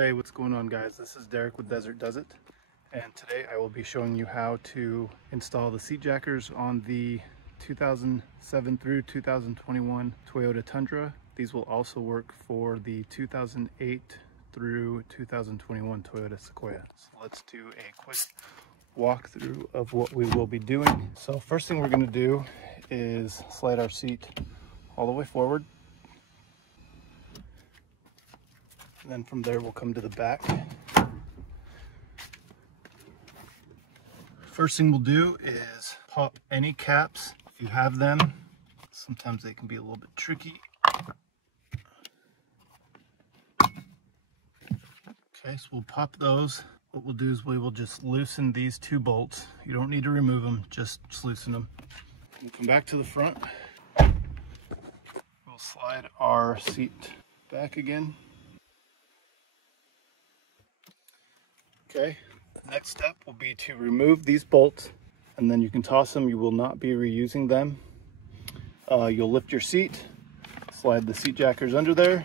Hey, what's going on, guys? This is Derek with Desert Does It, and today I will be showing you how to install the seat jackers on the 2007 through 2021 Toyota Tundra. These will also work for the 2008 through 2021 Toyota Sequoia. So let's do a quick walkthrough of what we will be doing. So first thing we're going to do is slide our seat all the way forward. And then from there we'll come to the back. First thing we'll do is pop any caps if you have them. Sometimes they can be a little bit tricky. Okay, so we'll pop those. What we'll do is we will just loosen these two bolts. You don't need to remove them, just loosen them. We'll come back to the front. We'll slide our seat back again. Okay, the next step will be to remove these bolts, and then you can toss them. You will not be reusing them. You'll lift your seat, slide the seat jackers under there.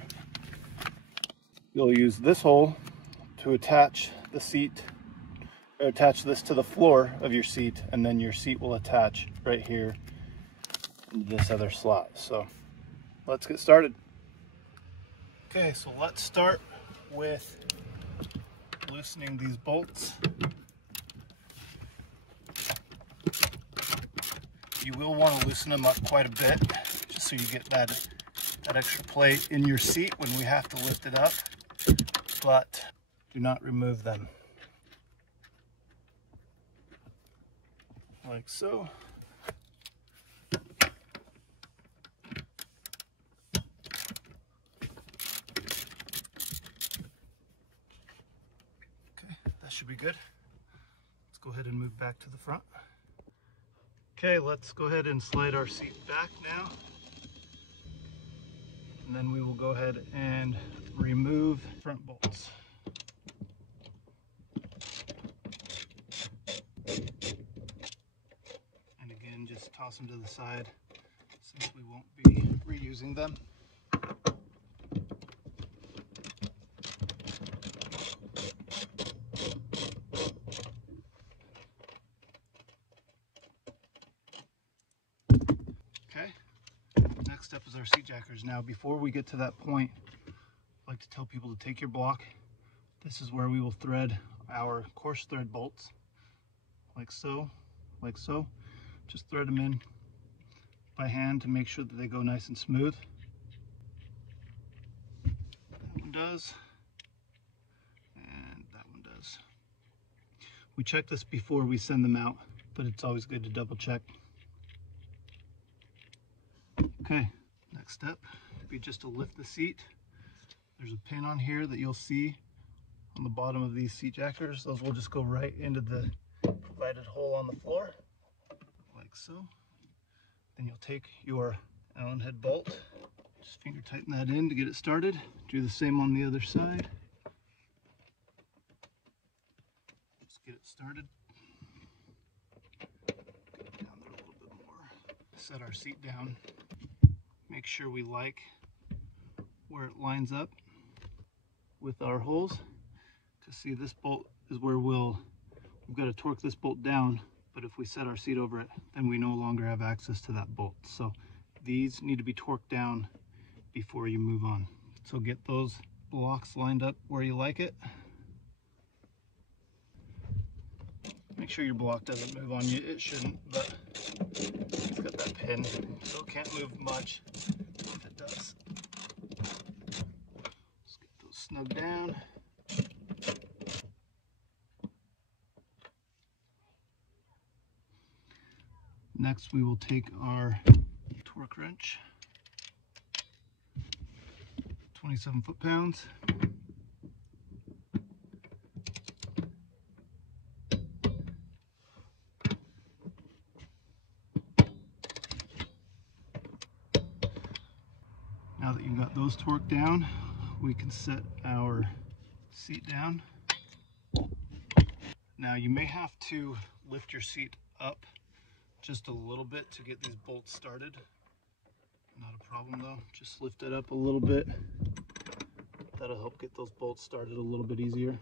You'll use this hole to attach the seat, or attach this to the floor of your seat, and then your seat will attach right here into this other slot. So let's get started. Okay, so let's start with loosening these bolts. You will want to loosen them up quite a bit, just so you get that extra play in your seat when we have to lift it up, but do not remove them. Like so. That should be good. Let's go ahead and move back to the front. Okay, let's go ahead and slide our seat back now. And then we will go ahead and remove front bolts. And again, just toss them to the side since we won't be reusing them. Okay, next up is our seat jackers. Now, before we get to that point, I like to tell people to take your block. This is where we will thread our coarse thread bolts, like so, like so. Just thread them in by hand to make sure that they go nice and smooth. That one does, and that one does. We check this before we send them out, but it's always good to double check. Okay, next step would be just to lift the seat. There's a pin on here that you'll see on the bottom of these seat jackers. Those will just go right into the provided hole on the floor, like so. Then you'll take your Allen head bolt, just finger tighten that in to get it started. Do the same on the other side. Just get it started. Get it down there a little bit more. Set our seat down. Make sure we like where it lines up with our holes. Because see, this bolt is where we've got to torque this bolt down, but if we set our seat over it, then we no longer have access to that bolt. So these need to be torqued down before you move on. So get those blocks lined up where you like it. Make sure your block doesn't move on you. It shouldn't, but it's got that pin, so it can't move much if it does. Let's get those snug down. Next, we will take our torque wrench, 27 foot-pounds. Now that you've got those torqued down, we can set our seat down. Now you may have to lift your seat up just a little bit to get these bolts started. Not a problem though, just lift it up a little bit. That'll help get those bolts started a little bit easier.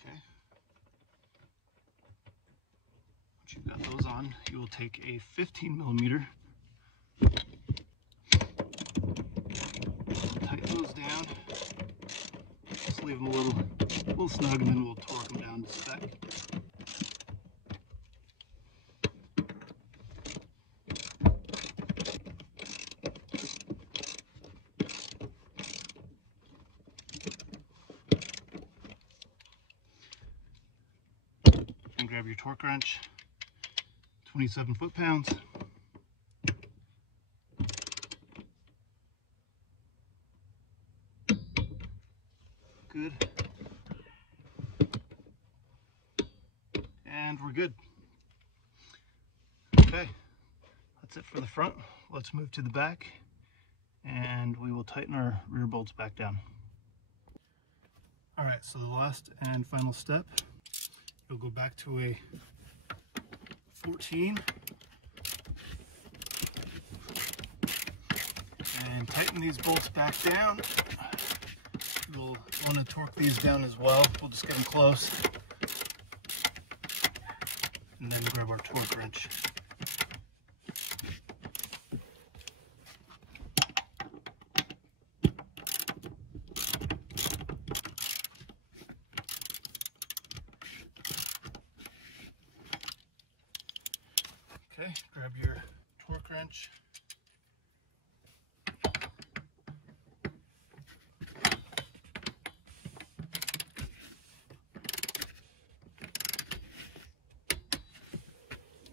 Okay. Once you've got those on, you will take a 15mm, tighten those down, just leave them a little snug, and then we'll torque them down to spec. And grab your torque wrench, 27 foot-pounds. Good. And we're good. Okay, that's it for the front. Let's move to the back and we will tighten our rear bolts back down. All right, so the last and final step, you'll go back to a 14 and tighten these bolts back down. We'll want to torque these down as well. We'll just get them close and then grab our torque wrench. Okay, grab your torque wrench.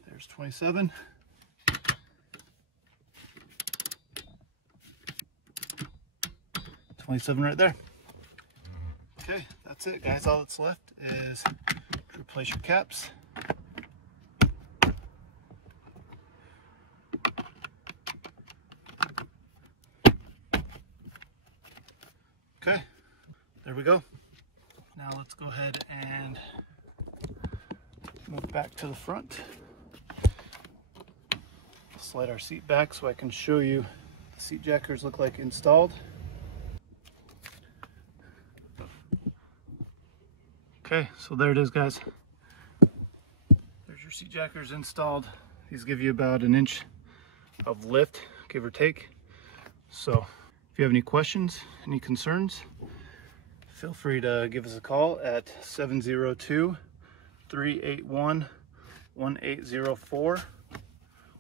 There's 27. Right there. Okay, that's it, guys. All that's left is to replace your caps. Okay, there we go. Now let's go ahead and move back to the front. Slide our seat back so I can show you the seat jackers look like installed. Okay, so there it is, guys. There's your seat jackers installed. These give you about an inch of lift, give or take. So if you have any questions, any concerns, feel free to give us a call at 702-381-1804,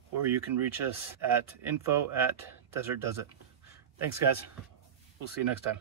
or you can reach us at info@desertdoesit. Thanks, guys. We'll see you next time.